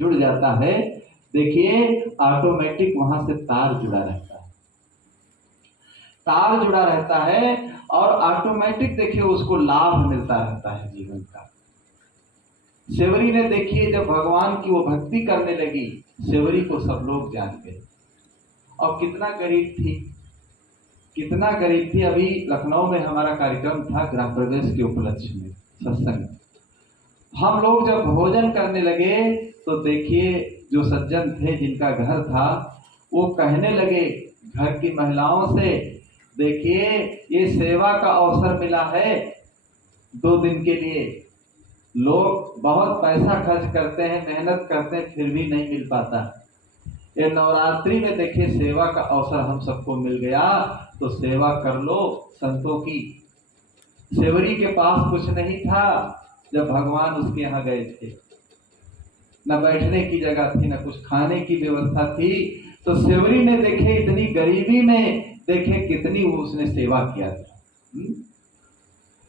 जुड़ जाता है, देखिए ऑटोमेटिक वहां से तार जुड़ा रहता है, तार जुड़ा रहता है और ऑटोमेटिक देखिए उसको लाभ मिलता रहता है जीवन का। सेवरी ने देखिए जब भगवान की वो भक्ति करने लगी, सेवरी को सब लोग जान गए। और कितना गरीब थी, कितना गरीब थी। अभी लखनऊ में हमारा कार्यक्रम था गृह प्रवेश के उपलक्ष्य में सत्संग। हम लोग जब भोजन करने लगे तो देखिए जो सज्जन थे जिनका घर था वो कहने लगे घर की महिलाओं से, देखिए ये सेवा का अवसर मिला है 2 दिन के लिए, लोग बहुत पैसा खर्च करते हैं, मेहनत करते हैं, फिर भी नहीं मिल पाता। ये नवरात्रि में देखिए सेवा का अवसर हम सबको मिल गया, तो सेवा कर लो संतों की। सेवरी के पास कुछ नहीं था जब भगवान उसके यहाँ गए थे, न बैठने की जगह थी, न कुछ खाने की व्यवस्था थी। तो सेवरी ने देखे इतनी गरीबी में देखे कितनी उसने सेवा किया था।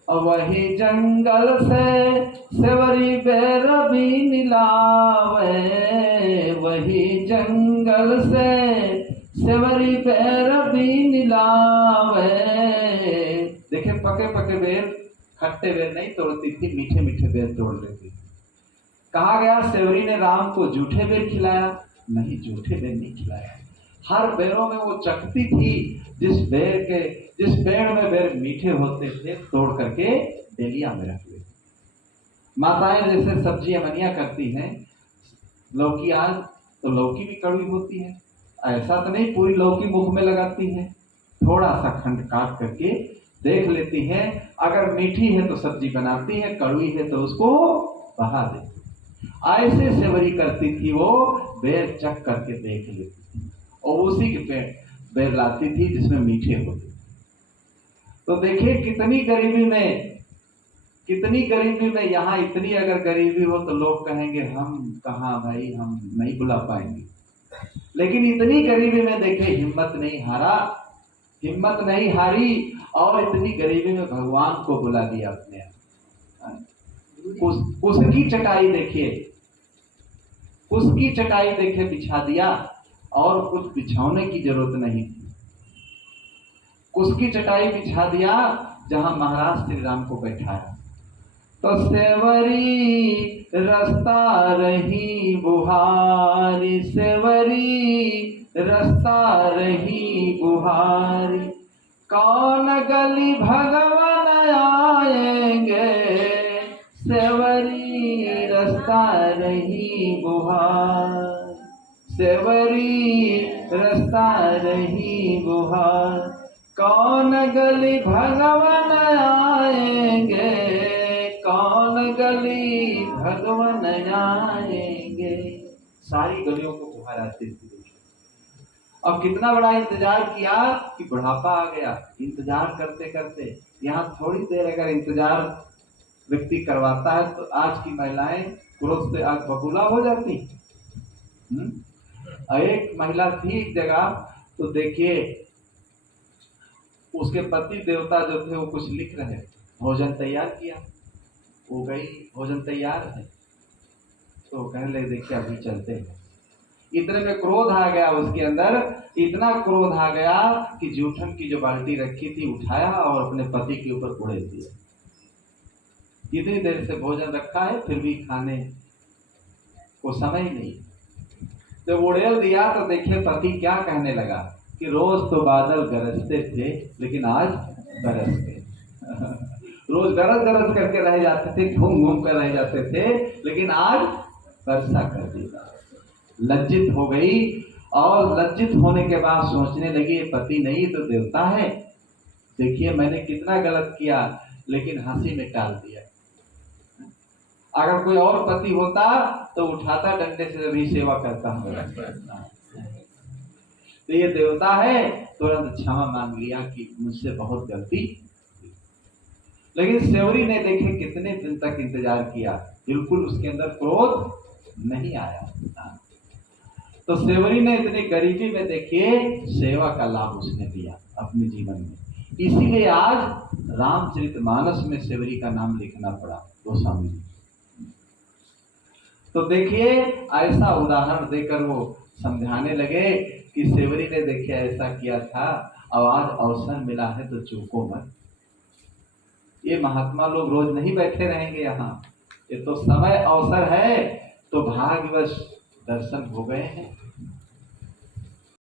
वही जंगल से सेवरी बैरबी मिलावे, वही जंगल से सेवरी बैरबी मिलावे। देखे पके पके बेर, खट्टे बेर नहीं तोड़ती थी, मीठे मीठे बेर तोड़ लेती थी। कहा गया सेवरी ने राम को जूठे बेर खिलाया, नहीं जूठे बेर नहीं खिलाया। हर बेरों में वो चखती थी, जिस पेड़ में बेर मीठे होते थे तोड़ करके डेलिया में रख लेती। माताएं जैसे सब्जी अमनिया करती हैं, लौकी आज तो लौकी भी कड़वी होती है, ऐसा तो नहीं पूरी लौकी मुख में लगाती है, थोड़ा सा खंड काट करके देख लेती है, अगर मीठी है तो सब्जी बनाती है, कड़वी है तो उसको बहा देती। ऐसे सेवरी करती थी, वो बेर चख करके देख लेती थी और उसी के पेड़ बेर लाती थी जिसमें मीठे होते। तो देखिए कितनी गरीबी में, यहाँ इतनी अगर गरीबी हो तो लोग कहेंगे हम कहाँ भाई, हम नहीं बुला पाएंगे। लेकिन इतनी गरीबी में देखिए हिम्मत नहीं हारी और इतनी गरीबी में भगवान को बुला दिया अपने आप। उसकी चटाई देखिए बिछा दिया और कुछ बिछाने की जरूरत नहीं थी। उसकी चटाई बिछा दिया जहां महाराज श्री राम को बैठाया। तो सेवरी रास्ता रही बुहारी, सेवरी रास्ता रही बुहारी, कौन गली भगवान आएंगे, सेवरी रास्ता रही बुहार, सेवरी रास्ता रही बुहार, कौन गली भगवान आएंगे, कौन गली भगवान आएंगे। सारी गलियों को बुहार आती थी। अब कितना बड़ा इंतजार किया कि बुढ़ापा आ गया। इंतजार करते करते यहाँ थोड़ी देर अगर इंतजार व्यक्ति करवाता है तो आज की महिलाएं क्रोध से आग बबूला हो जाती। एक महिला थी एक जगह, तो देखिए उसके पति देवता जो थे वो कुछ लिख रहे, भोजन तैयार किया, वो गई भोजन तैयार है तो कहने लगे देखिए अभी चलते हैं। इतने में क्रोध आ गया उसके अंदर, इतना क्रोध आ गया कि जूठन की जो बाल्टी रखी थी उठाया और अपने पति के ऊपर उड़ेल दिया। इतनी देर से भोजन रखा है फिर भी खाने को समय नहीं। जब उड़ेल दिया तो देखिए पति क्या कहने लगा कि रोज तो बादल गरजते थे लेकिन आज बरस गए। रोज गरज करके रह जाते थे, घूम कर रह जाते थे, लेकिन आज वर्षा कर दिया। लज्जित हो गई और लज्जित होने के बाद सोचने लगी ये पति नहीं तो देवता है, देखिए मैंने कितना गलत किया, लेकिन हंसी में टाल दिया। अगर कोई और पति होता तो उठाता डंडे से, अभी सेवा करता हूँ। तो ये देवता है, तुरंत क्षमा मांग लिया कि मुझसे बहुत गलती। लेकिन सेवरी ने देखे कितने दिन तक इंतजार किया, बिल्कुल उसके अंदर क्रोध नहीं आया। तो सेवरी ने इतनी गरीबी में देखिए सेवा का लाभ उसने दिया अपने जीवन में। इसीलिए आज रामचरितमानस में सेवरी का नाम लिखना पड़ा गोस्वामी जी। तो देखिए ऐसा उदाहरण देकर वो समझाने लगे कि सेवरी ने देखिए ऐसा किया था, अब आज अवसर मिला है तो चूको मत। ये महात्मा लोग रोज नहीं बैठे रहेंगे यहाँ, ये तो समय अवसर है, तो भाग्यवश दर्शन हो गए हैं।